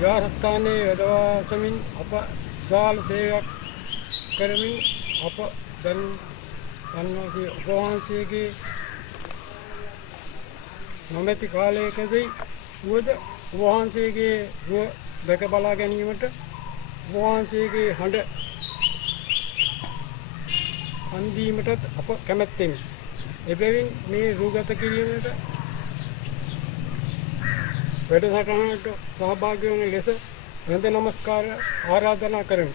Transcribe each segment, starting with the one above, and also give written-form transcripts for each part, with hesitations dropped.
විහාරස්ථානයේ වැඩවාසමින් අප විශාල සේවයක් කරමින් අප දැන් යන්නාගේ උපවහන්සේගේ නොමැති කාලයකදී වුවද උපවහන්සේගේ රුව දැක බලා ගැනීමට උපවහන්සේගේ හඬ අන්දීමටත් අප කැමැත්තෙමි. එබැවින් මේ රුගත කිරීමට වැඩසටහනට සහභාගී වන ලෙස වන්ද නමස්කාර ආරාධනා කරමි.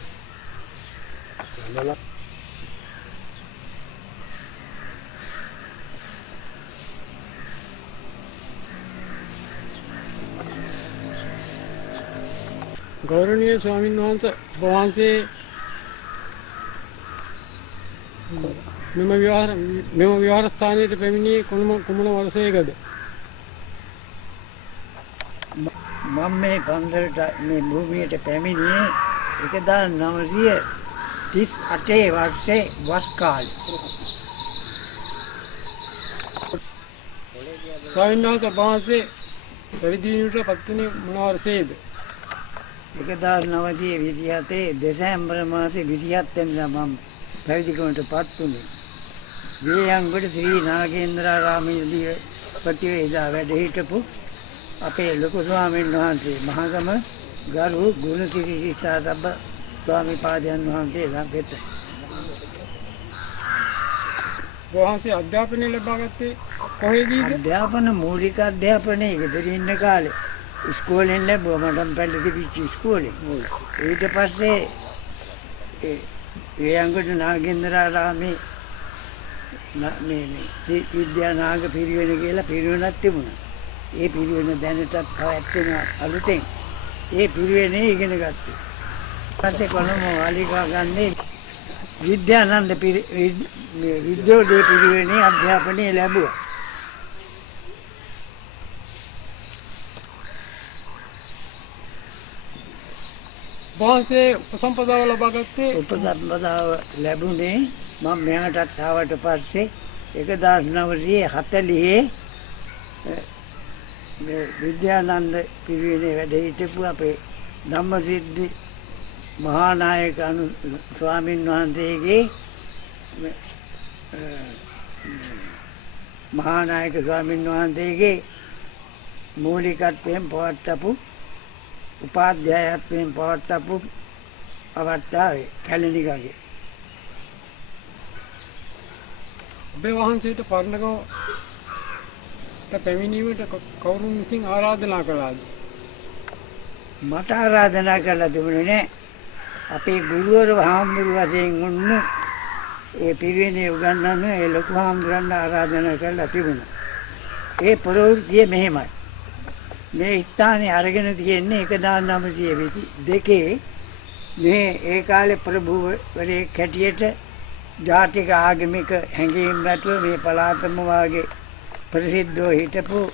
ගෞරවනීය ස්වාමීන් වහන්සේ මෙම විහාරස්ථානයට පැමිණියේ කුමන වර්ෂයකද? මම මේ පන්සලට මේ භූමියට පැමිණියේ 1938 වර්ෂයේ වස් කාලේ. ස්වාමීන් වහන්සේ පැවිදි වීමට පත් වුණේ මොන වර්ෂයේද? 1927 දෙසැම්බර් මාසේ 27 වෙනිදා මම පැවිදිකමට පත් වුණේ. වේයන්ගොඩ ශ්‍රී නාගේන්ද්‍රාරාමයේදී ප්‍රතිවේදා වැඩ හිටපු අපේ ලොකු ස්වාමීන් වහන්සේ මහගම ගරු ගුණසිරි සිතාරබ්බ ස්වාමීපාදයන් වහන්සේ ළඟට වහන්සේ අධ්‍යාපනය ලබා ගත්තේ කොහේදීද? අධ්‍යාපන මූලික අධ්‍යාපනයේ ගෙදර ඉන්න කාලේ ඉස්කෝලෙන් ලැබුවා මඩම් පැල්ල තිබිච්ච ඉස්කෝලේ. ඊට පස්සේ ඒ අංගොඩ නාගේන්ද්‍රාරාමේ මේ විද්‍යා නාග පිරිවෙන කියලා පිරිවෙනක් තිබුණා. ඒ පිරිවෙන දැනටත් පවත්වන අලුතෙන් ඒ පිරිවෙනේ ඉගෙන ගත්තා. පස්සේ කොළඹ වාලිකා ගන්නේ විද්‍යානන්ද විද්‍යෝදය පිරිවෙනේ අධ්‍යාපනය ලැබුවා. වහන්සේ උපසම්පදාව ලබා ගත්තේ උපසම්පදාව ලැබුණේ මම මෙහාටත් ආවට පස්සේ 1940 මේ විද්‍යානන්ද පිරිවෙනේ වැඩ හිටපු අපේ ධම්මසිද්ධි මහානායක ස්වාමීන් වහන්සේගේ මහානායක ස්වාමීන් වහන්සේගේ මූලිකත්වයෙන් පවත්වපු උපාධ්‍යායත්වයෙන් පවත්වපු අවස්ථාවේ කැලණිගගේ ඔබේ වහන්සේට පරණගම පැමිණීමට කවුරුන් විසින් ආරාධනා කළාද? මට ආරාධනා කළා තිබුණේ නෑ. අපේ ගුරුවරු හාමුදුරුවෝ වශයෙන් වුණු ඒ පිරිවෙනේ උගන්වන ඒ ලොකු හාමුදුරන් ආරාධනා කළා තිබුණා. ඒ ප්‍රවෘත්තිය මෙහෙමයි. මේ ස්ථානේ අරගෙන තියෙන්නේ 1922 මේ ඒ කාලේ ප්‍රභූවරයෙක් හැටියට ජාතික ආගමික හැඟීම් ඇතුව මේ පළාතම වාගේ ප්‍රසිද්ධව හිටපු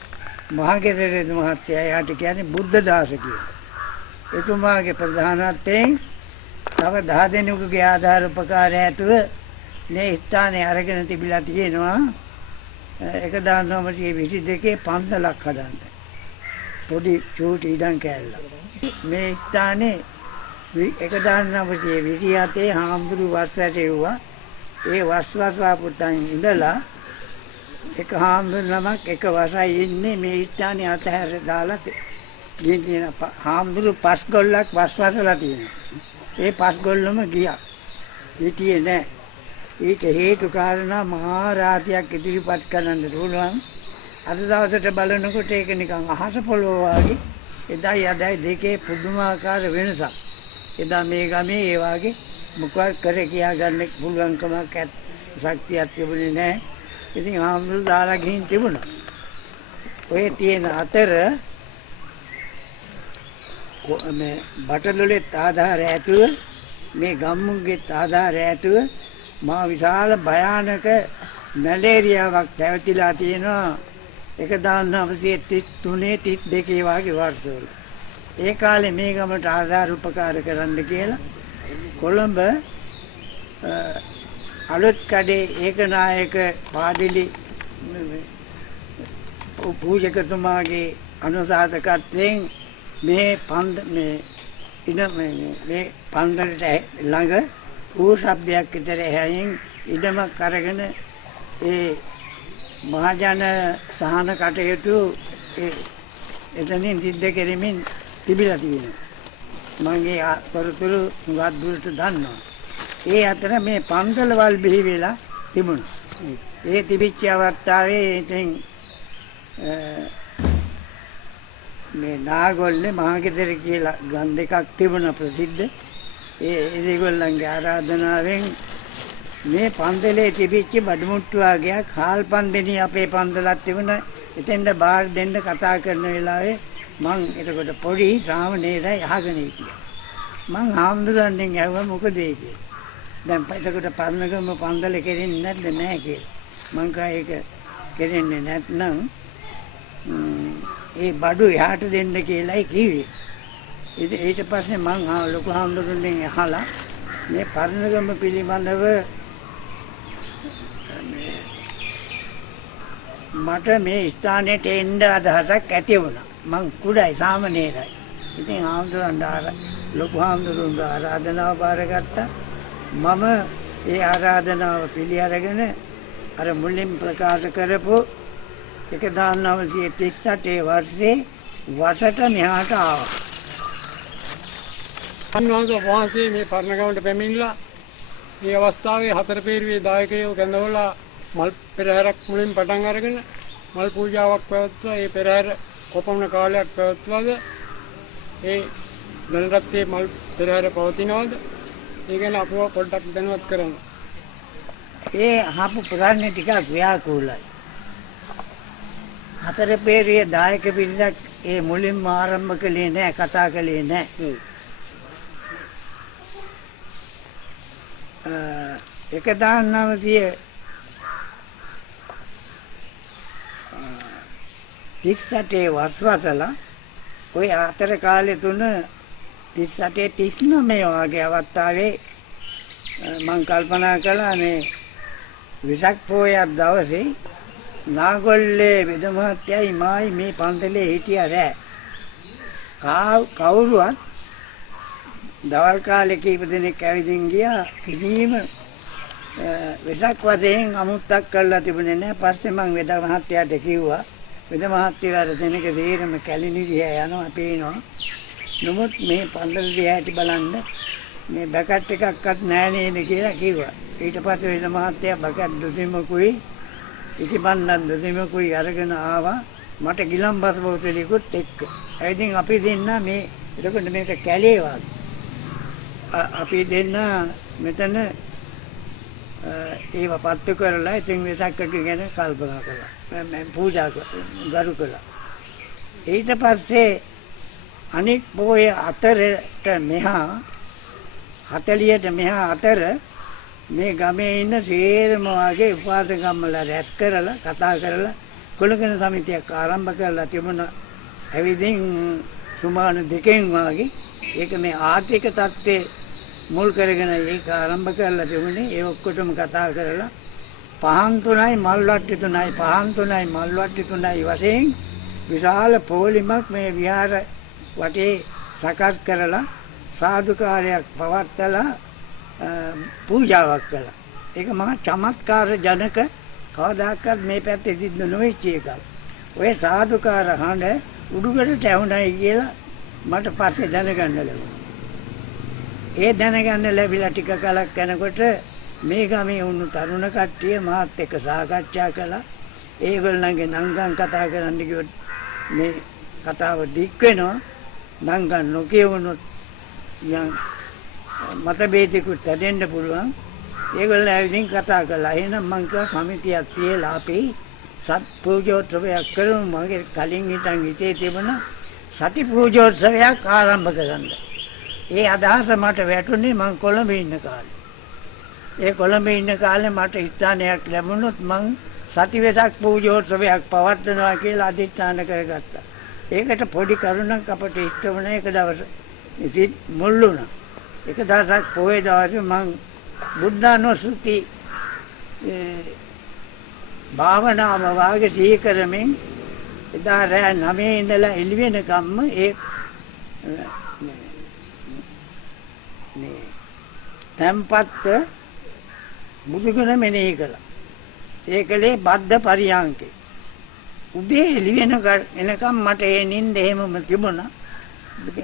මහගෙදර මහත්තයා යාට කියන්නේ බුද්ධදාස කියලා. එතුමාගේ ප්‍රධානත්වයෙන් තව 10 දෙනෙකුගේ ආධාර උපකාරය ඇතුව මේ ස්ථානේ අරගෙන තිබිලා තියෙනවා 1922 පන්සලක් හදන්න. පොඩි චූටි ඉඩම් කෑල්ලක්. මේ ස්ථානේ 1927 හාමුදුරු වස් වැසෙව්වා. ඒ වස්වාපුතන් ඉඳලා එක හාමුදුරු නමක් එක වසයි ඉන්නේ මේ ස්ථානේ අතහැර දාලා ගිහින් තියෙන හාමුදුරු පස් ගොල්ලක් වස්වසලා තියෙනවා. ඒ පස් ගොල්ලම ගියා. හිටියේ නැහැ. ඊට හේතු කාරණා මහා රාතියක් ඉදිරිපත් කරන්න පුළුවන්. අද දවසට බලනකොට ඒක නිකන් අහස පොළොව වගේ එදායි අදයි දෙකේ පුදුමාකාර වෙනසක්. එදා මේ ගමේ ඒ වගේ මොකක් කරේ කියා ගන්න පුළුවන්කමක් ශක්තියක් තිබුණේ නැහැ. ඉතින් ආම්දුල් දාලා ගිහින් තිබුණා. ඔය තියෙන අතර මේ බටලොලේ ආධාර ඇතුව මේ ගම්මුගේ ආධාර ඇතුව මා විශාල භයානක මැලේරියාවක් පැවතිලා තියෙනවා 1933 32 වගේ වර්ෂවල. ඒ කාලේ මේ ගමට ආධාර උපකාර කරන්න කියලා කොළඹ අලුත් කඩේ ඒකනායක පාදිලි පූජකතුමාගේ අනුශාසකත්වයෙන් මේ පන්දරට ළඟ ඌ ශබ්දයක් විතර ඇහෙන් ඉඩමක් අරගෙන ඒ මහජන සහන කටයුතු එතනින් සිද්ධ කෙරෙමින් තිබිලා තියෙනවා. මගේ තොරතුරු හුඟක් දුරට දන්නවා. ඒ අතර මේ පන්සලවල් බිහි වෙලා තිබුණා. ඒ තිබිච්ච අවස්ථාවේ ඉතින් මේ නාගොල්ලේ මහගෙදර කියලා ගම් දෙකක් තිබුණා ප්‍රසිද්ධ. ඒ දෙගොල්ලන්ගේ ආරාධනාවෙන් මේ පන්සලේ තිබිච්ච බඩමුට්ටුවාගේ කාල් පන්දෙනි අපේ පන්සලක් තිබුණා. එතෙන්ද බාර් දෙන්න කතා කරන වෙලාවේ මං එතකොට පොඩි සාමනීරයි අහගෙන හිටියා. මං හාමුදුරන්ගෙන් ඇහුවා මොකද ඒ කියලා. දැන් එතකොට පරණගම පන්සල කෙරෙන්නේ නැද්ද? නැහැ කියලා. මං කා ඒක කෙරෙන්නේ නැත්නම් ඒ බඩු එහාට දෙන්න කියලායි කිව්වේ. ඊට පස්සේ මං ලොකු හාමුදුරන්ගෙන් අහලා මේ පරණගම පිළිබඳව මට මේ ස්ථානයට එන්න අදහසක් ඇති වුණා. මං කුඩයි සාමනීරයි. ඉතින් ලොකු හාමුදුරුවන්ට ආරාධනාව බාරගත්තා. මම ඒ ආරාධනාව පිළි අරගෙන අර මුලින් ප්‍රකාශ කරපු 1938 වර්ෂයේ වසට මෙහාට ආවා. අන්වහන්සේ වහන්සේ මේ පරණගමට පැමිණිලා මේ අවස්ථාවේ හතර පෙරුවේ දායකයෝ කැඳවලා මල් පෙරහැරක් මුලින් පටන් අරගෙන මල් පූජාවක් පැවැත්වුවා. ඒ පෙරහැර කොපමණ කාලයක් පැවැත්වුවාද? ඒ දැනටත් මේ මල් පෙරහැර පවතිනවද? ඒ ගැන අපව පොඩ්ඩක් දැනුවත් කරන්න. ඒ අහපු ප්‍රශ්නේ ටිකක් ව්‍යාකූලයි. හතර පෙරුවේ දායක පිරිසක් ඒ මුලින්ම ආරම්භ කළේ නැහැ, කතා කළේ නැහැ. 1938 වස්වසලා ඔය අතර කාලේ තුන 38 39 වගේ අවස්ථාවේ මම කල්පනා කළා මේ විසක් පොයක් දවසේ නාගොල්ලේ වෙද මහත්තයයි මායි මේ පන්සලේ හිටියා රෑ. කවුරුවත් දවල් කාලේ කීප දෙනෙක් ඇවිදින් ගියා. කිසිම වෙසක් වශයෙන් අමුත්තක් කරලා තිබුණේ නැහැ. පස්සේ මම වෙද මහත්තයාට කිව්වා වෙද මහත්තයා දෙනක තීරම කැලිනි දිහා යනවා පේනවා. නමුත් මේ පන්සල දිහාට බලන්න මේ බකට් එකක්වත් නැහැ නේද කියලා කිව්වා. ඊට පස්සේ වෙද මහත්තයා බකට් දුසිමකුයි ඉතිබන්නන් දුසිමකුයි අරගෙන ආවා. මට ගිලම්බස් බෝතලෙකුත් එක්ක. ඉතින් අපි දෙන්න මේ එතකොට මේක කැලේ වගේ. අපි දෙන්න මෙතන ඒව පත්තු කරලා ඉතින් වෙසක්ක ගැන කල්පනා කළා. මම පූජා ගරු කළා. ඊට පස්සේ අනික් පොය අතරට මෙහා 40ට මෙහා අතර මේ ගමේ ඉන්න සේරම වගේ උපාසකම්මලා රැස් කරලා කතා කරලා කුලකන සමිතියක් ආරම්භ කරලා තිබුණා. ඇවිදින් සුමාන දෙකෙන් වගේ ඒක මේ ආර්ථික තත්ත්වයේ මුල් කරගෙන ඒක ආරම්භ කරලා තිබුණේ. ඒ ඔක්කොටම කතා කරලා පහන් 3යි මල් වට්ටි 3යි පහන් 3යි මල් වට්ටි 3යි වශයෙන් විශාල පොලිමක් මේ විහාර වටේ සකස් කරලා සාදුකාරයක් පවත්ලා පූජාවක් කළා. ඒක මහා චමත්කාර ජනක කවදාකවත් මේ පැත්තේ සිද්ධ නොවෙච්ච එකක්. ඔය සාදුකාර හඬ උඩුකඩට ඇහුණයි කියලා මට පස්සේ දැනගන්න ලැබුණා. ඒ දැනගන්න ලැබිලා ටික කලක් යනකොට මේ ගමේ වුණු තරුණ කට්ටිය මාත් එක්ක සාකච්ඡා කළා. ඒගොල්ලන්ගේ නංගන් කතා කරන්න කිව්වොත් මේ කතාව දික් වෙනවා. නංගන් නොකියවුනොත් යම් මතභේදයකට දෙන්න පුළුවන්. ඒගොල්ලෝ ඇවිදින් කතා කළා. එහෙනම් මං කිව්වා සමිතියක් තියලා අපි සත් පූජෝත්සවයක් කරමු. මගේ කලින් හිටන් හිතේ තිබුණ සති පූජෝත්සවයක් ආරම්භ කරන්න. ඒ අදහස මට වැටුනේ මං කොළඹ ඉන්න කාලේ. ඒ කොළඹ ඉන්න කාලේ මට ස්ථානයක් ලැබුණොත් මං සති වෙසක් පූජෝත්සවයක් පවත්වනවා කියලා අධිෂ්ඨාන කරගත්තා. ඒකට පොඩි කරුණක් අපට ඉෂ්ට වුණා. එක දවසක් ඉතින් මුල් වුණා. එක දවසක් පොයේ දවසේ මං බුද්ධානුස්සති භාවනාව වාගේ සිහි කරමින් එදා රෑ 9 ඉඳලා එළි වෙනකම්ම ඒ මේ තැම්පත් බුදුගුණ මෙනෙහි කළා. ඒකලේ බද්ධ පරියංකේ. උදේ එළි එනකම් මට ඒ නිින්ද එහෙමම තිබුණා.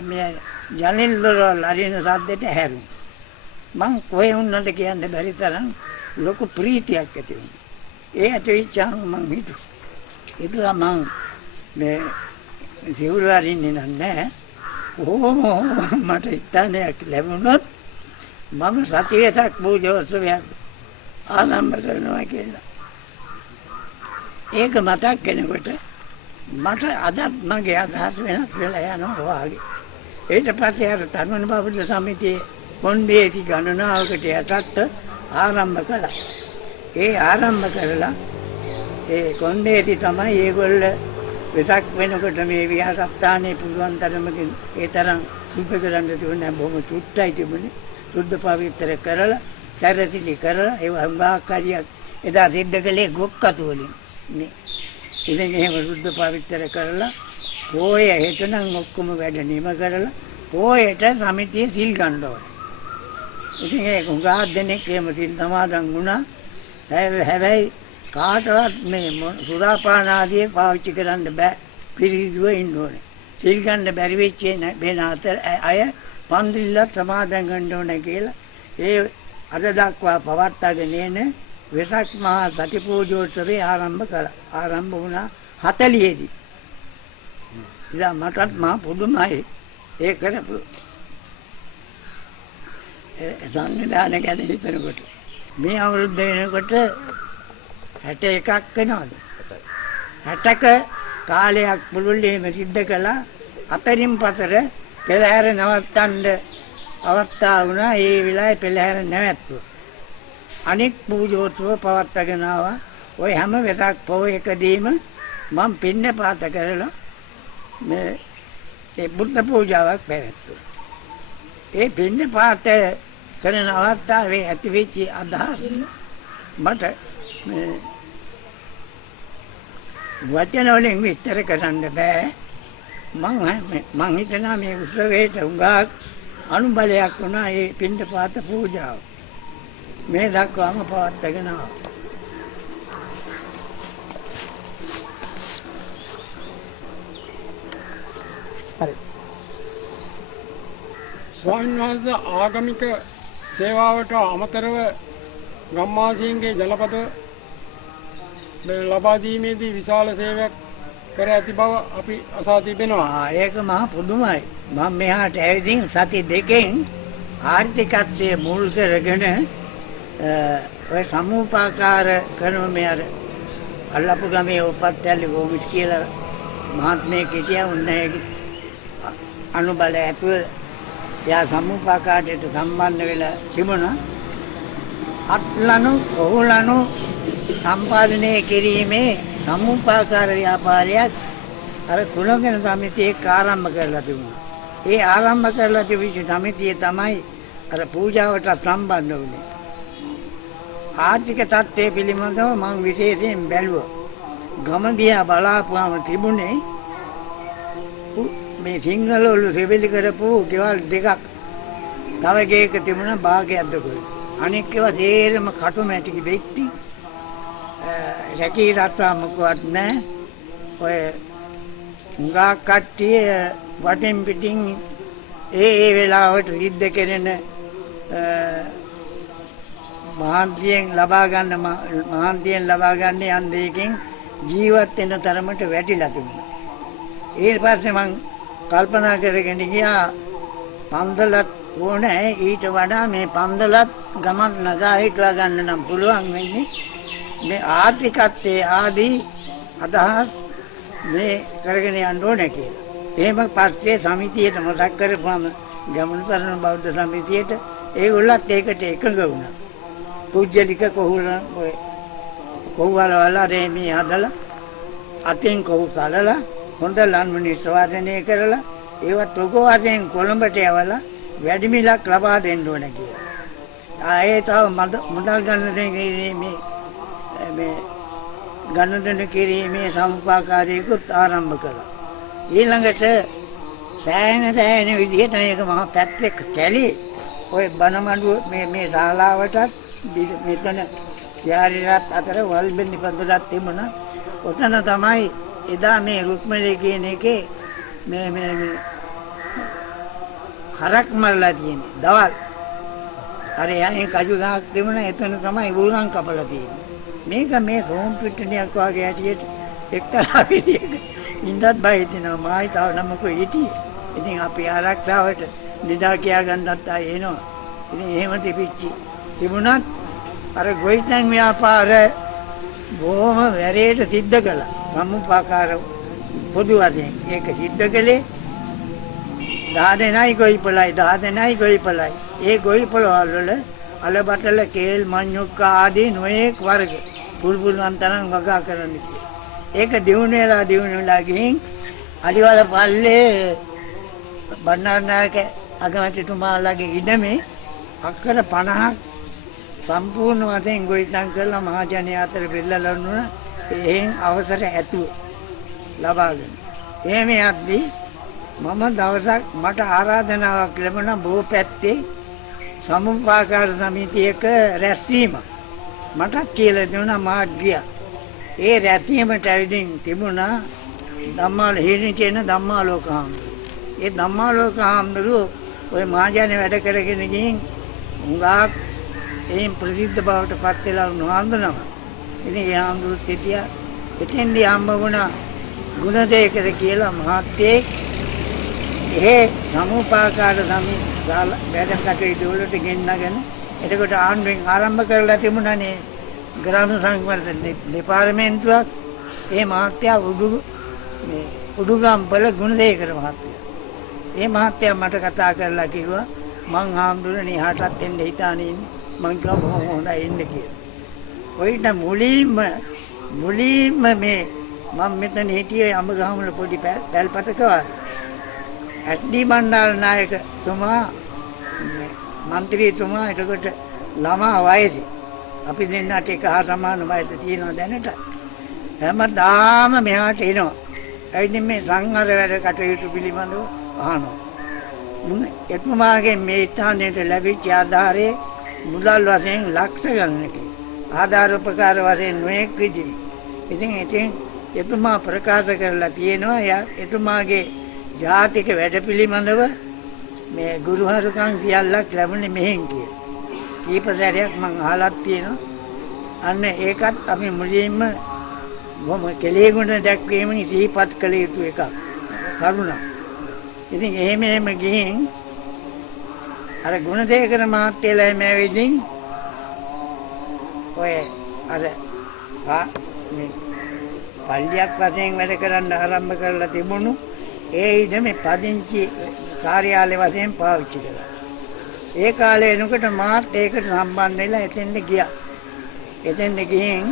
මේ ජනෙල් දොරවල් අරින සද්දෙට හැරුණා. මං කොහේ වුණාද කියන්න බැරි තරම් ලොකු ප්‍රීතියක් ඇති වුණා. ඒ ඇතිවෙච්චාම මං හිතුවා. ඒකලා මං මේ සිවුරු අරින්නේ නැහැ. කොහොම මට ඉත්තනයක් ලැබුණොත් මම සතියේසක් පූජෝත්සවයක් ආරම්භ කරනවා කියලා. ඒක මතක් වෙනකොට මට අදත් මගේ අදහස් වෙනස් වෙලා යනවා වාගේ. ඊට පස්සේ අර තරුණ බෞද්ධ සමිතියේ කොණ්ඩේති ගණනාවකට යටත් ආරම්භ කළා. ඒ ආරම්භ කරලා ඒ කොණ්ඩේති තමයි ඒගොල්ල වෙසක් වෙනකොට මේ විහාරස්ථානයේ පුළුවන් තරමකින් ඒ තරම් සුද්ධ කරන්න තිබුණේ බොහොම චුට්ටයි තිබුණේ. සුද්ධ පවිත්‍ර කරලා සැරසිලි කරලා ඒ වංගාකාරියක් එදා සිද්ධ කළේ ගොක්කතු වලින් නේ. ඉතින් එහෙම සුද්ධ පවිත්‍ර කරලා පොය හෙටනම් ඔක්කොම වැඩ නිම කරලා පොයට සමිතිය සිල් ගන්න ඕනේ. ඉතින් ඒ ගුණා දෙනෙක් එහෙම සිල් සමාදන් වුණා. හැබැයි කාටවත් මේ සුරාපාන ආදී පාවිච්චි කරන්න බෑ. පිරිසිදුව ඉන්න ඕනේ. සිල් ගන්න බැරි වෙච්ච වෙන අතර අය පන්සිල්ලත් සමාදන් ගන්න ඕන කියලා ඒ අද දක්වා පවත්වාගෙන එන වෙසක් මහා සති පූජෝත්සවේ ආරම්භ වුණා 40 දී. ඉතින් මටත් මා පුදුමයි ඒ කරපු සංවිධාන ගැන හිතනකොට. මේ අවුරුද්ද වෙනකොට 61ක් වෙනවද? 60ක කාලයක් මුළුල්ලේම සිද්ධ කළා. අතරින් පතර පෙරහැර නවත්තන්න අවස්ථාව වුණා. ඒ වෙලාවේ පෙරහැර නැවැත්තුවා. අනෙක් පූජෝත්සව පවත්වාගෙන ආවා. ওই හැම වෙසක් පොහොයකදීම මම පින්නපාත කරලා මේ ඒ බුද්ධ පූජාවක් පැවැත්තුවා. ඒ පින්නපාත කරන අවස්ථාවේ ඇතිවෙච්ච අදහස් මට මේ වචන වලින් විස්තර කරන්න බෑ. මං හිතනවා මේ උත්සවයට උඟාක් අනුබලයක් වුණා ඒ පින්නපාත පූජාව. මේ දක්වාම පවත්වාගෙන ආවා. හරි. ස්වාමීන් වහන්සේ ආගමික සේවාවට අමතරව ගම්වාසීන්ගේ ජනපද ලබා දීමේදී විශාල සේවයක් කර ඇති බව අපි අසා තිබෙනවා. ඒක මහා පුදුමයි. මම මෙහාට ඇවිදින් සති දෙකෙන් ආර්ථිකත්වයේ මුල් කරගෙන ඔය සමූපාකාර කරන මේ අර අල්ලපු ගමේ උපත්යලි ගෝමිස් කියලා මහත්මයෙක් හිටියා. උන්නේ අනුබල ඇතුව එයා සමූපාකාරයට සම්බන්ධ වෙලා තිබුණා. අත්ලනු ඔහුලනු සම්පාදනය කිරීමේ සමූපාකාර ව්‍යාපාරයක් අර කුලගෙන සමිතියක් ආරම්භ කරලා තිබුණා. ඒ ආරම්භ කරලා තිබිච්ච සමිතිය තමයි අර පූජාවට සම්බන්ධ වුණේ. ආර්ථික තත්ත්වය පිළිබඳව මම විශේෂයෙන් බැලුවා. ගම දිහා බලාපුවාම තිබුණේ මේ සිංහල වල සෙවිලි කරපු ගෙවල් දෙකක්. තව ගේක තිබුණා භාගයක් දෙකයි. අනෙක් ඒවා සේරම කටු මැටි වෙච්ටි. රැකී රත්තා මොකවත් නැහැ. ඔය මුගා කට්ටිය වටින් පිටින් ඒ වෙලාවට සිද්ධ කෙරෙන මහන්සියෙන් ලබා ගන්න යන් දෙකකින් ජීවත් වෙන තරමට වැටිලා තිබුණා. ඊට පස්සේ මම කල්පනා කරගෙන ගියා පන්දලත් ඕනේ. ඊට වඩා මේ පන්දලත් ගමන් නගා හිටලා ගන්න නම් පුළුවන් වෙන්නේ මේ ආර්ථිකත්වයේ ආදී අදහස් මේ කරගෙන යන්න ඕනේ කියලා. එහෙම පස්සේ සමිතියට මතක් කරපුවම ගමනුතරණ බෞද්ධ සමිතියට ඒගොල්ලත් ඒකට එකඟ වුණා. පුජ්‍යලික කොහුවල රේමී හදලා අතින් කොහු කලලා හොඳ ලන්මුනි ස්වාධනය කරලා ඒවත් ඔක වශයෙන් කොළඹට යවලා වැඩි මිලක් ලබා දෙන්න ඕන කියලා. ආයේ තව මුදල් ගන්න දෙන්නේ මේ ගණන් කිරීමේ සමුපාකාරයකුත් ආරම්භ කළා. ඊළඟට සෑහෙන විදිහට මේක මහා පැත්තක කැලි ඔය බණමඩුව මේ ශාලාවටත් මෙතන යාරිරත් අතර වල්බෙන් නිපදලා තිබුණා. ඔතන තමයි එදා මේ රුක්මලේ කියන එකේ මේ හරක් මරලා තියෙන්නේ. දවල් අර යන්නේ කජු ගහක් තිබුණා. එතන තමයි ඌරන් කපලා තියෙන්නේ. මේක මේ රෝම් පිටණියක් වගේ ඇටියට එක්තරා විදියක ඉඳත් බය හිතෙනවා. මායි තව නමකෝ හිටියේ. ඉතින් අපි ආරක්ෂාවට නිදා කියා ගන්නත් ආයේ එනවා. ඉතින් එහෙම තිබුණත් අර ගොවිතැන් ව්‍යාපාර බොහොම වැරේට සිද්ධ කළා. සම්මුපාකාර පොදු වශයෙන් ඒක සිද්ධ කළේ 10 දෙනයි ගොවිපලයි. ඒ ගොවිපළවල වල අලබටල කේල් මඤ්ඤොක්ක ආදී නොයෙක් වර්ග පුල්පුල්වන් තරම් වගා කරන්න කියලා. ඒක දිනු වෙලා ගිහින් අලිවල පල්ලේ බණ්ණාරනායක අගමැතිතුමාලාගේ ඉඩමේ අක්කර 50ක් සම්පූර්ණ වශයෙන් ගොවිතැන් කරලා මහජනය අතර බෙදලා ලැබුණා. එහෙන් අවසර ඇතුව ලබාගෙන. එහෙම යද්දී මම දවසක් මට ආරාධනාවක් ලැබුණා බෝ පැත්තේ සමුපාකාර සමිතියක රැස්වීමක්. මටත් කියලා දුන්නා මාත් ගියා. ඒ රැස්වීමට ඇවිදින් තිබුණා ධම්මාල හේනේ තියෙන ධම්මාලෝක හාමුදුරුවෝ. ඒ ධම්මාලෝක හාමුදුරුවෝ ඔය මහජන වැඩ කරගෙන ගිහින් උඟාක් එයින් ප්‍රසිද්ධ බවට පත් වෙලා උන්වහන්සේනම. ඉතින් ඒ හාමුදුරුවෝ සිටියා. එතෙන්දී හම්බ වුණා ගුණදේකර කියලා මහත්තයෙක්. ඒ සමුපාකාර සමි වැඩ කටයුතු වලට ගෙන්නගෙන එතකොට ආණ්ඩුවෙන් ආරම්භ කරලා තිබුණානේ ග්‍රාම සංවර්ධන දෙපාර්තමේන්තුවක්. ඒ මහත්තයා උඩුගම්පල ගුණදේකර මහත්තයා. ඒ මහත්තයා මට කතා කරලා කිව්වා මං හාමුදුරනේ එහාටත් එන්න හිතානේ ඉන්නේ. මං කිව්වා බොහොම හොඳයි එන්න කියලා. ඔයිට මුලින්ම මේ මම මෙතන හිටියේ අඹගහමුල පොඩි පැල්පතක ඇට්ඩි බණ්ඩාර නායකතුමා මන්ත්‍රීතුමා එතකොට ළමා වයසේ අපි දෙන්නට එක හා සමාන වයස තියෙනවා දැනට. හැමදාම මෙහාට එනවා. ඇයිද මේ සංඝාර වැඩ කටයුතු පිළිබඳව අහනවා. එතුමාගේ මේ ස්ථානයට ලැබිච්ච ආධාරයේ මුදල් වශයෙන් ලක්ෂ ගණනක ආධාර උපකාර වශයෙන් නොයෙක් විදිහේ. ඉතින් එතුමා ප්‍රකාශ කරලා තියෙනවා එතුමාගේ ජාතික වැඩ පිළිබඳව මේ ගුරුහරුකම් සියල්ලක් ලැබුණේ මෙහෙන් කියලා. කීප සැරයක් මම අහලත් තියෙනවා. අන්න ඒකත් අපි මුලින්ම මොම කෙලෙගුණ දැක්වීමෙන් සිහිපත් කළ යුතු එකක්. කරුණා. ඉතින් එහෙම ගිහින් අර ගුණදේකර මහත්තයලා මේ විදිහින් ඔය අර මේ පල්ලියක් වශයෙන් වැඩ කරන්න ආරම්භ කරලා තිබුණු ඒ ඉඩමේ පදිංචි කාර්යාලය වශයෙන් පාවිච්චි කළා. ඒ කාලේ එනකොට මාත් ඒකට සම්බන්ධ වෙලා එතෙන්ට ගියා. එතෙන්ට ගිහින්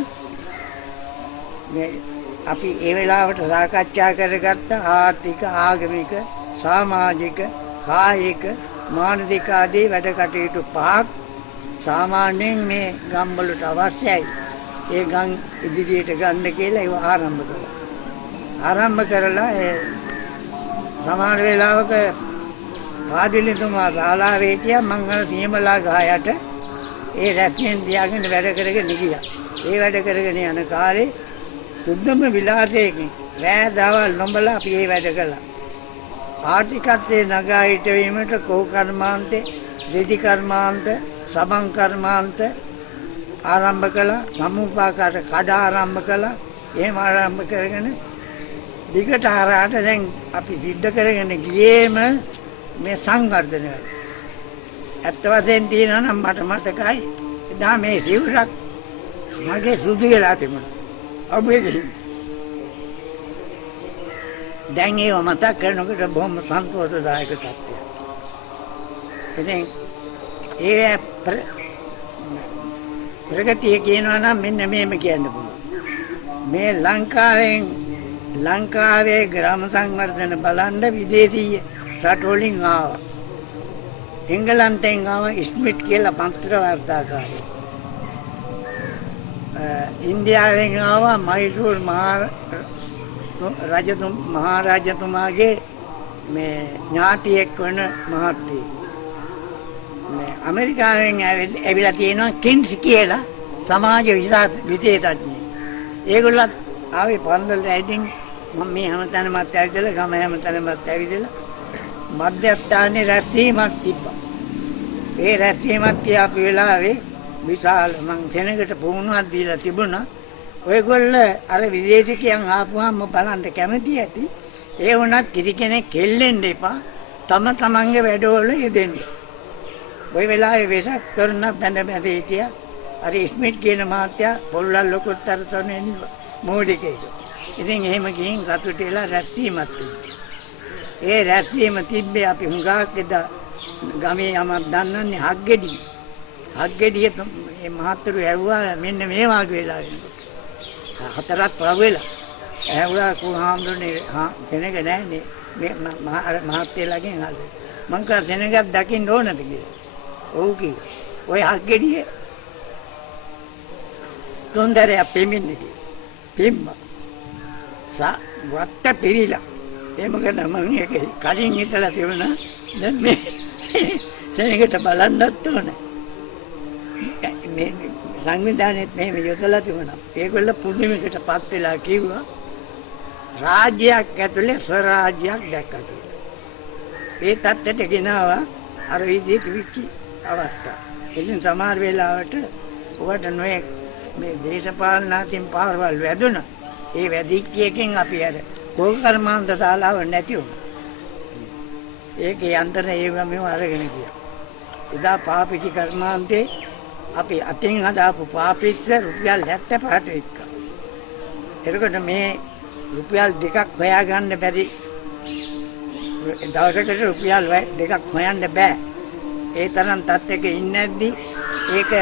අපි ඒ වෙලාවට සාකච්ඡා කරගත්ත ආර්ථික, ආගමික, සමාජික, කායික, මානසික ආදී වැඩ කටයුතු පහක් සාමාන්‍යයෙන් මේ ගම්වලට අවශ්‍යයි. ඒ ගම් ඉදිරියට ගන්න කියලා ඒව ආරම්භ කළා. ආරම්භ කරලා සමහර වෙලාවක පාදිලිතුමා ශාලාවේ හිටියා. මං අර සියමලා ගහයට ඒ රැක්කෙන් තියාගෙන වැඩ කරගෙන ගියා. ඒ වැඩ කරගෙන යන කාලේ සුද්ධම විලාසයකින් රෑ දවල් නොබලා අපි ඒ වැඩ කළා. ආර්ථිකත්වයේ නගා හිටවීමට කෝ කර්මාන්තේ, රෙදි කර්මාන්ත, සබන් කර්මාන්ත ආරම්භ කළා. සමුපාකාර කඩ ආරම්භ කළා. එහෙම ආරම්භ කරගෙන දිගට හරහාට දැන් අපි සිද්ධ කරගෙන ගියේම මේ සංවර්ධනය. ඇත්ත වශයෙන් තියෙනවා නම් මට මතකයි එදා මේ සිවුරක් මගේ සුදු වෙලා තිබුණා. ඔබේදී දැන් ඒව මතක් කරනකොට බොහොම සන්තෝෂදායක තත්ත්වයක්. ඉතින් ඒ ප්‍රගතිය කියනවා නම් මෙන්න මේම කියන්න පුළුවන්. මේ ලංකාවේ ග්‍රාම සංවර්ධන බලන්න විදේශීය රටවලින් ආවා. එංගලන්තෙන් ආවා ස්මිත් කියලා පත්‍ර වාර්තාකාරයෙක්. ඉන්දියාවෙන් ආවා මයිසූර් මහරජතුමාගේ මේ ඥාතියෙක් වන මහත්තයෙක්. මේ ඇමරිකාවෙන් ඇවිල්ලා තියෙනවා කින්ස් කියලා සමාජ විශේෂඥයෙක්. ඒගොල්ලත් ආවේ පන්දලට ඇවිදින් මම මේ හැමතැනමත් ඇවිදලා ගම හැමතැනමත් ඇවිදලා මධ්‍යස්ථානයේ රැස්වීමක් තිබ්බා. ඒ රැස්වීමක් තියාපු වෙලාවේ විශාල මං සෙනඟට පුහුණුවක් දීලා තිබුණා. ඔයගොල්ල අර විදේශිකයන් ආපුවාම බලන්න කැමති ඇති. ඒ වුණත් කිසි කෙනෙක් කෙල්ලෙන්න එපා. තමන්ගේ වැඩවල යෙදෙන්න. ওই වෙලාවේ වෙසක් කරන බඳ හිටියා. අර ස්මිත් කියන මහත්තයා පොල්ලල් ලොකුත් අර තොනේ මෝඩිකේක. ඉතින් එහෙම ගිහින් රතුට වෙලා රැස්වීමක් තිබ්බා. ඒ රැස්වීම තිබ්බේ අපි හුඟක් එදා ගමේ යමක් දන්නන්නේ හග්ගෙඩිය. හග්ගෙඩිය මේ මහත්තරු ඇහුවා මෙන්න මේ වාගේ වෙලා වෙනකොට. හතරක් පවෙලා ඇහුවා කුහාම්දුනේ කෙනෙක් නැන්නේ මේ මහත්තයලාගෙන් අහලා. මං කා සෙනඟක් දකින්න ඕනද කියලා. ඔව් කිව්වා. ඔය හග්ගෙඩිය තොන්දරේ පෙමින්නේ කිව්වා. පිම්මා. වත්ත පිළිලා. ඒ මොකද මම ඒක කලින් හිතලා තිබුණා. දැන් මේ සෙනඟට බලන්නත් ඕනේ. මේ සංවිධානයේත් මෙහෙම යොදලා තිබුණා. ඒගොල්ල පුදුමයකටපත් වෙලා කිව්වා රාජ්‍යයක් ඇතුලේ ස්වරාජ්‍යයක් දැක්කා කියලා. ඒ තත්ත්වයට ගෙනාවා අර විදිහට විචි අවස්ථා. ඉතින් සමහර වෙලාවට ඔබට නොයේ මේ දේශපාලන අතින් පාරවල් වැදුණා. ඒ වැදිච්ච එකෙන් අපි අර කෝක කර්මාන්ත ශාලාව නැති වුණා. ඒකේ යන්ත්‍රය ඒව මෙව අරගෙන ගියා. එදා පාපිච්ච කර්මාන්තේ අපි අතින් හදාපු පාපිච්ච රුපියල් 75ට වික්කා. එතකොට මේ රුපියල් 2ක් හොයාගන්න බැරි දවසකට රුපියල් 2ක් හොයන්න බෑ. ඒ තරම් තත්ත්වයක ඉන්නේ නැද්දි ඒක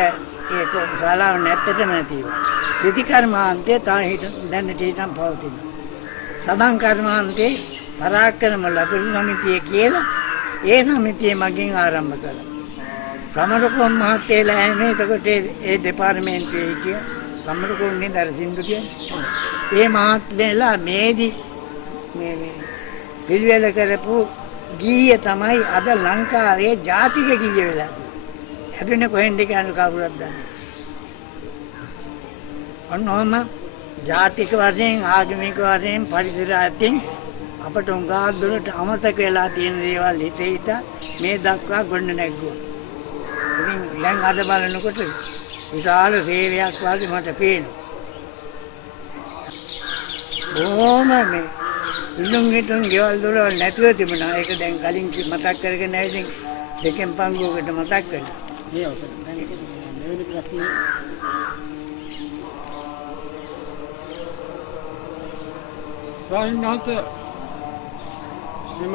ශාලාව නැත්තටම නැතිවා. ත්‍රිති කර්මාන්තේ දැන් හිටන් පවතිනවා. සදන් කර්මාන්තේ පරාක්‍රම ලකුණු සමිතිය කියලා ඒ සමිතිය මගින් ආරම්භ කළා. සමරකෝන් මහත්තයලා එන්නේ එතකොට ඒ දෙපාර්තමේන්තුවේ හිටිය සමරකෝන් නේද අර සින්දු කියන්නේ. ඒ මහත්මයලා මේ පිළිවෙල කරපු ගීය තමයි අද ලංකාවේ ජාතික ගීය වෙලා තියෙන්නේ. හැදුනේ කොහෙන්ද කියන කවුරුත් දන්නේ. ඔන්නෝම ජාතික වශයෙන් ආගමික වශයෙන් පරිසරයෙන් අපට උංගා දුරට අමතක වෙලා තියෙන දේවල් හිත මේ දක්වා ගොඩ නැග්ගුවා. ඉතින් දැන් අද බලනකොට විශාල සේවයක් වගේ මට පේනවා. ඕම මේ ඉල්ලුම් ගෙවල් දොරවල් නැතුව තිබුණා. ඒක දැන් කලින් මතක් කරගෙන ඉතින් දෙකෙන් පංගුවකට මතක් කළා. ඒ ඔක දැන් ඒක මෙවැනි ප්‍රශ්න රාජනාත මෙම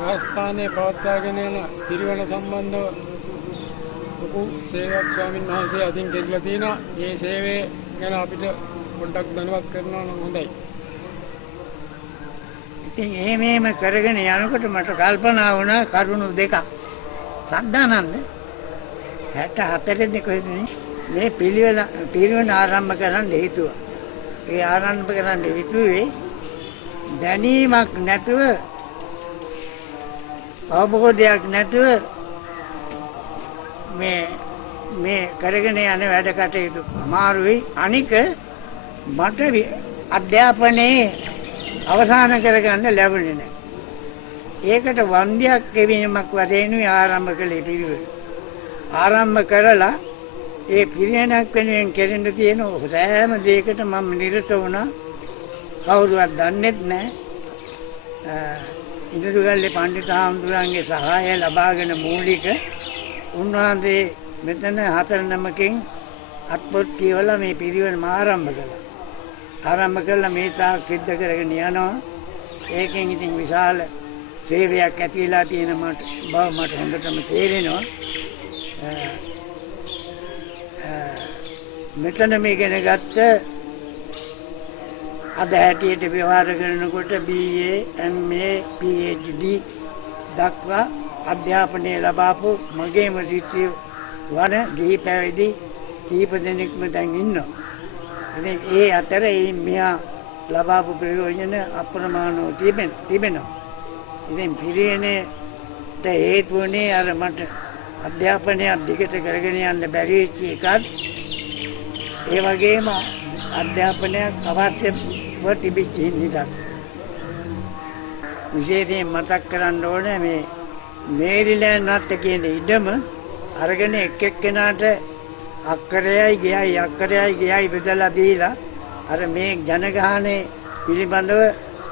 රාජස්ථානයේ පවත්වාගෙන යන පිරිවෙන සම්බන්ධව ලොකු සේවයක් ස්වාමීන් වහන්සේ අතින් කෙරලා තියෙනවා. මේ සේවය ගැන අපිට පොඩ්ඩක් දැනුවත් කරනවා නම් හොඳයි. ඉතින් එහෙම කරගෙන යනකොට මට කල්පනා වුණා කරුණු දෙකක්. සද්දානන්ද 64 දෙනෙක් මේ පිළිවෙල ආරම්භ කරන්න හේතුව. ඒ ආරම්භ කරන්න හේතුවේ දැනීමක් නැතුව අවබෝධයක් නැතුව මේ කරගෙන යන වැඩ කටයුතු අමාරුයි. අනික මට අධ්‍යාපනයේ අවසන් කරගන්න ලැබුණේ නැහැ. ඒකට වන්දියක් ගෙවීමක් වශයෙන් ආරම්භ කළේ පිළිවෙල. ආරම්භ කරලා ඒ පිරිනමක් වෙනුවෙන් කෙරෙන්න තියෙන සෑම දෙයකට මම නිරත වුණා. කවුරුවත් දන්නේත් නැහැ. ඉදිරිගල්ලේ පණ්ඩිත හාමුදුරන්ගේ සහාය ලබාගෙන මූලික උන්වහන්සේ මෙතන 4-9කින් අත්පොත් කියවලා මේ පිරිවෙන ආරම්භ කළා. ආරම්භ කළා මේ තාක් සිද්ධ කරගෙන යනවා. ඒකෙන් ඉතින් විශාල සේවයක් ඇති වෙලා තියෙන බව මට හොඳටම තේරෙනවා. මෙතන මේ ඉගෙන ගත්ත අද හැටියට ව්‍යවහාර කරනකොට BA, MA, PhD දක්වා අධ්‍යාපනය ලබාපු මගේම ශිෂ්‍යයෝ වන ගිහි පැවිදි කීප දෙනෙක්ම දැන් ඉන්නවා. ඉතින් ඒ අතර මෙයා ලබාපු ප්‍රයෝජන අප්‍රමාණව තිබෙනවා. ඉතින් පිරිවෙනට හේතු වුණේ අර මට අධ්‍යාපනයක් දිගට කරගෙන යන්න බැරි වෙච්ච එකත් ඒ වගේම අධ්‍යාපනයක් අවශ්‍යව තිබිච්ච නිසා. විශේෂයෙන් මතක් කරන්න ඕනේ මේ මේරිලෑන්ඩ් රට කියන ඉඩම අරගෙන එක්කෙනාට අක්කරයයි ගයයි බෙදලා දීලා අර මේ ජනගහනේ පිළිබඳව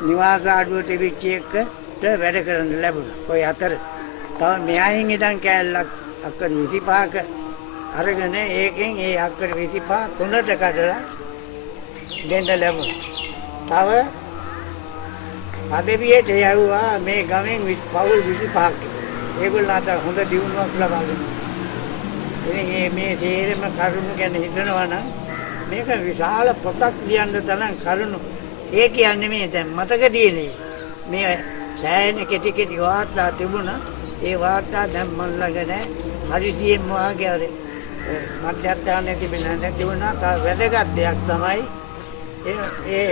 නිවාස ආඩුව තිබිච්ච එකට වැඩ කරන්න ලැබුණා. ඔය අතර තව මෙයන් ඉඳන් කෑල්ලක් අක්කර 25ක අරගෙන ඒකෙන් ඒ අක්කර 25 තුනට කඩලා දෙන්න ලැබුණා. තව පදවියට යවුවා මේ ගමෙන් පවුල් 25ක්. ඒගොල්ලෝ අද හොඳ දියුණුවක් ලබා ගන්නවා. ඉතින් මේ තේරෙම කරුණු ගැන හිතනවා නම් මේක විශාල පොතක් ලියන්න තරම් කරුණු. ඒ කියන්නේ මේ දැන් මතක තියෙන්නේ මේ සෑහෙන කෙටි වාර්තා තිබුණා. ඒ වාර්තා දැන් මන් ළඟ නැහැ. හරිසියෙම වාගේ අර මධ්‍යස්ථානයේ තිබෙන නැති වුණා. තා වැදගත් දෙයක් තමයි ඒ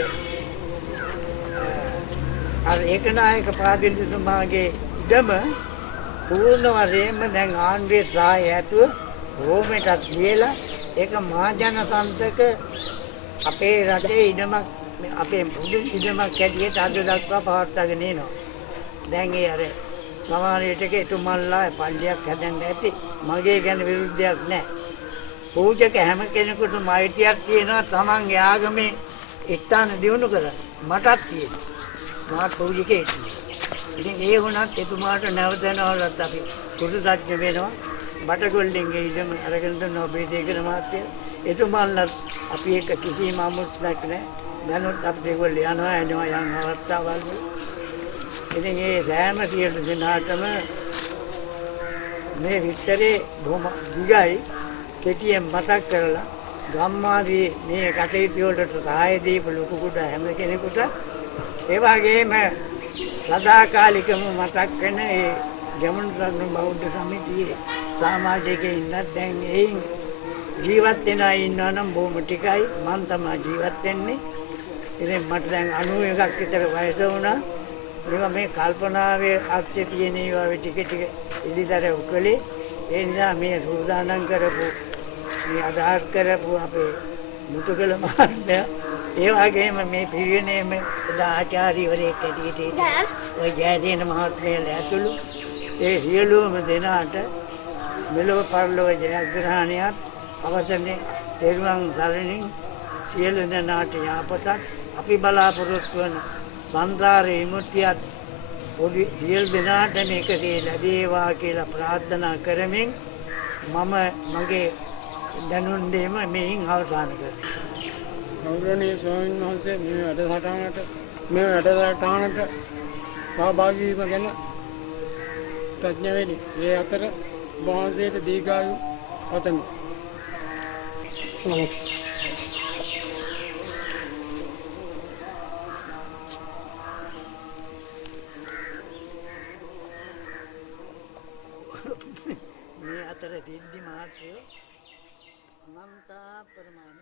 අර ඒකනායක පාදිලිතුමාගේ ඉඩම පූර්ණ වශයෙන්ම දැන් ආණ්ඩුවේ සහාය ඇතුව රෝමෙටත් ගියලා ඒක මහජන සන්තක අපේ රටේ ඉඩමක් මේ අපේ බුදු ඉදමක් ඇටියට අද දක්වා පවත්වාගෙන එනවා. දැන් ඒ අර සමහර විටක එතුමන්ලා පල්ලියක් හදන්න ඇති. මගේ ගැන විරුද්ධයක් නැහැ. පූජක හැම කෙනෙකුටම අයිතියක් තියෙනවා තමන්ගේ ආගමේ ස්ථාන දියුණු කරන්න. මටත් තියෙනවා. මාත් පූජකයෙක්. ඉතින් ඒ වුණත් එතුමාට නැවත නැවතත් අපි පුරුදු වෙනවා. බටගොල්ලෙන්ගේ ඉඩම අරගෙන දුන්න ඔබේ දේකන මාත්‍ය. එතුමන්ලා අපි එක කිසිම අමුත්තක් නැහැ. දැනුත් අපේ ඒගොල්ලෝ යනවා එනවා යන අවස්ථාවල් වල. ඉතින් ඒ සෑම සියලු දෙනාටම මේ විස්තරේ බොහොම දිගයි කෙටියෙන් මතක් කරලා ගම්මාදී මේ කටයුතු වලට සහාය දීපු ලොකු කුඩ හැම කෙනෙකුට ඒ වගේම සදාකාලිකම මතක් වෙන ඒ ගැමුණු බෞද්ධ සමිතියේ සමාජිකයින්වත් දැන් එයින් ජීවත් වෙනා ඉන්නවා නම් බොහොම ටිකයි මම තමයි ජීවත් වෙන්නේ. ඉතින් මට දැන් 91ක් විතර වයස වුණා. මේවා මේ කල්පනාවේ අර්ථය තියෙන ඒවා ටික ටික ඉදිරියට උකලේ. ඒ නිසා මේ සූදානම් කරපු මේ අදහස් කරපු අපේ මුතුකල මහත්මයා ඒ වගේම මේ පිරිවෙනේම ආචාර්යවරයෙක් ඇටියට ඔය ජයදීන මහත්මයාලා ඇතුළු ඒ සියලුම දෙනාට මෙලොව පරලොව ජයග්‍රහණයත් අවසනේ තෙරුවන් සරණින් සියලු දෙනාට යාපතක් අපි බලාපොරොත්තු වන සංසාරේ විමුක්තියත් පොදු සියලු දෙනාට මේකේ ලැබේවා කියලා ප්‍රාර්ථනා කරමින් මම මගේ දැනුම් දීම මෙයින් අවසන් කරනවා. ගෞරවනීය ස්වාමීන් වහන්සේ මේ වැඩසටහනට සහභාගී වීම ගැන ප්‍රඥ වෙමි. ඒ අතර වහන්සේට දීර්ඝායු පතමි. මේ අතර දිද්දි මහත්මයෝ අනන්ත පරමාන